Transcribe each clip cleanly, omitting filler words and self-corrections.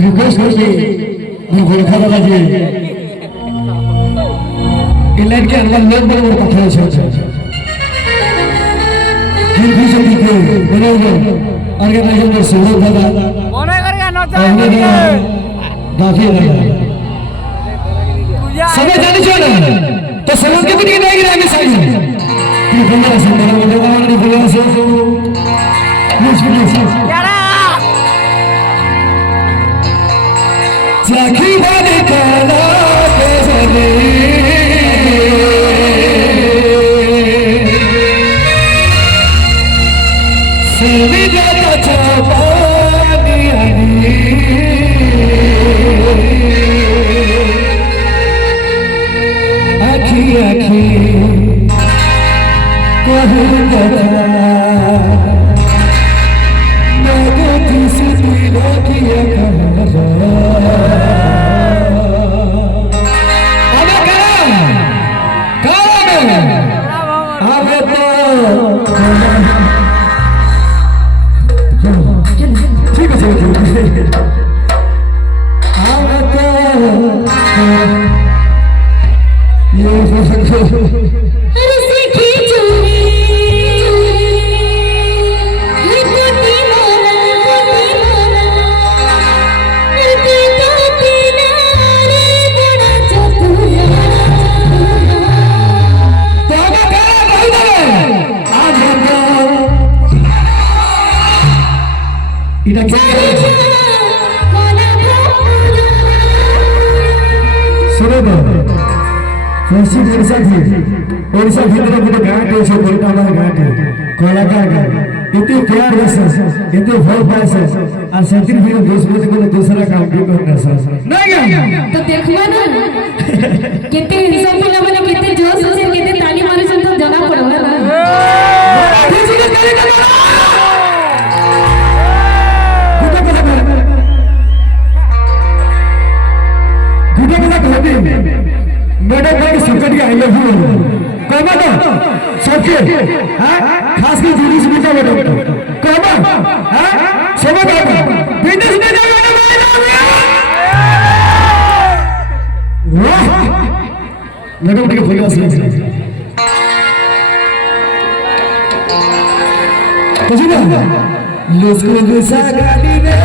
रिक्वेस्ट करते मैं गोरखा दादा जी इंग्लैंड के अंदर लोग बड़े बड़े पत्थर से फिर भी जो दिखे बने हुए ऑर्गेनाइजेशन में सहयोग दादा मने करेगा नचा काफी दादा समय जाने चाहिए तो समझ के भी नहीं रहेगी आगे साइड में फिर बंदा संभाल में दादा ने बोला सो प्लीज यारा जाकी वाले काला कैसे सेवी जाता चापानी आनी आखी आखी कहूँ कथा मैं किसी दिल की ओडिशा भितर गोटे गाँटे अच्छे कोलकाता गाँटे कलाकार गाँट इतने प्यार रस इतने भल पास और सेंटर भी दोस्त बोलते कोई दूसरा काम भी करना सर नहीं तो देखबा ना कितने इंसान पिला माने कितने जोश से कितने ताली मारे सन तो जाना पड़ेगा ना मैडम भाई संकट के आई लव यू कहबा ना सबके खास कर जुलूस में का मैडम कहबा सब बात बिजनेस में जा वाह मैडम के फुल असली तो जी ना लुस्को लुसा गाली में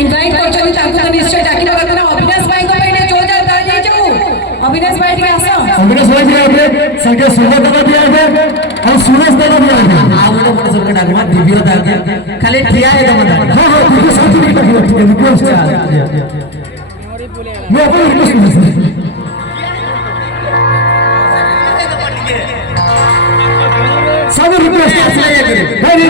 इनवाइट करछन ताकू तो निश्चय डाकी बात ना अविनाश भाई को पहले जो जा ताली जाऊ अविनाश भाई के आसो अविनाश भाई भी आबे संगे सुरेश दादा भी आबे और सुरेश दादा भी आबे आ मोटे मोटे सबके डाकमा दिव्य दाके खाली ठिया है दम हां हां दिव्य साथी की डाकी रिक्वेस्ट मैं अपन रिक्वेस्ट सब रिक्वेस्ट है भाई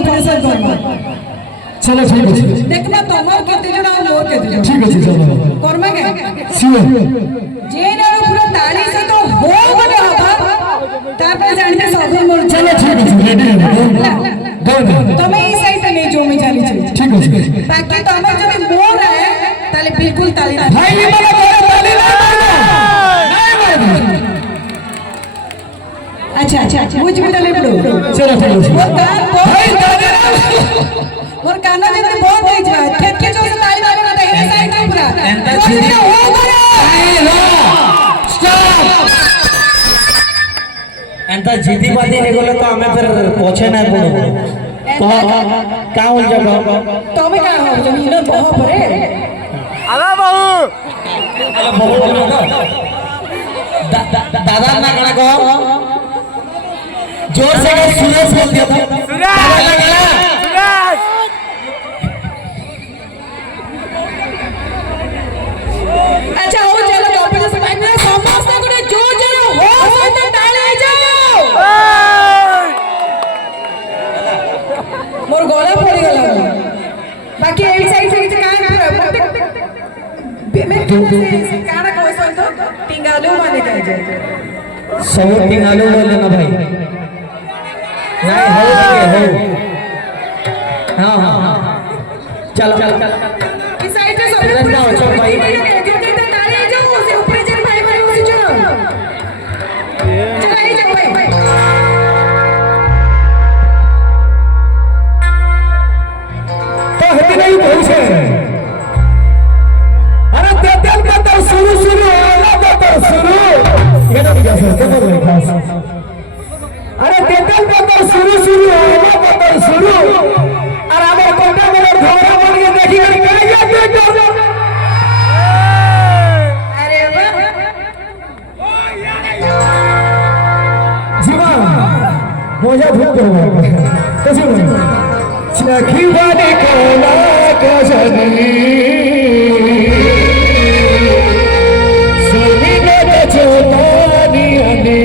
कंपटीशन करबा चलो ठीक है देखना तमर केते जण और मोर केते जण ठीक है चलो करबा के सियो जे ना पूरा ताली से तो हो गने हबा तार पे जानिते सब मोर चलो ठीक है रेडी है दो तमे ई साइड नहीं जो में जानी छी ठीक है बाकी तमर जब मोर है ताले बिल्कुल ताली ना भाई ये वाला बोले ताली नहीं मारना अच्छा मुझ में ताले पड़ो चलो ठीक है मोर कान भाई ताली मोर कान जब बहुत होई जा खेत के जो से ताली मारे ना ए साइड के पूरा एंता जो छिड़ी। से हो गने स्टॉप एंता जीती बाती नहीं बोले तो हमें फिर पहुंचे ना पड़ो का उलझा का तमे का हो जमीन बहो परे अरे बहु दादा ना कना को जोर से कहो सुरेश बोल दिया था अच्छा हो चलो कंपटीशन में ना समस्त को जो जरा हो तो ताली जाओ मोर गला पड़ी गला बाकी ए साइड से का मैं काना को सो तो टिंगालू माने कह जाए सब टिंगालू बोले ना भाई नहीं हो लगे हो हां चल इस साइड से सब इधर जाओ चल भाई जो कहते ताली जाओ उसे ऊपर चल भाई भाई उसे चलो चल आई जाओ भाई तो हटी नहीं पहुंचे अरे तेल का तो शुरू होला तो शुरू ये ना क्या सर क्या बोल खास अरे तेल का तो शुरू होला तो शुरू और हमारे कोटा में घोड़ा बन के देखी कर गया अरे वाह जीवा मोजा धूप होगा कैसे बोल चखी वाली कोला कसनी सोनी ने चोतानी अनी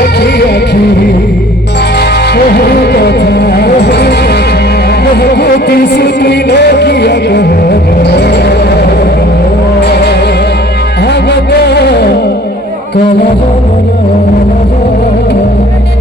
अखी हो कथा मोहब्बती सुनी ने किया हम तो कला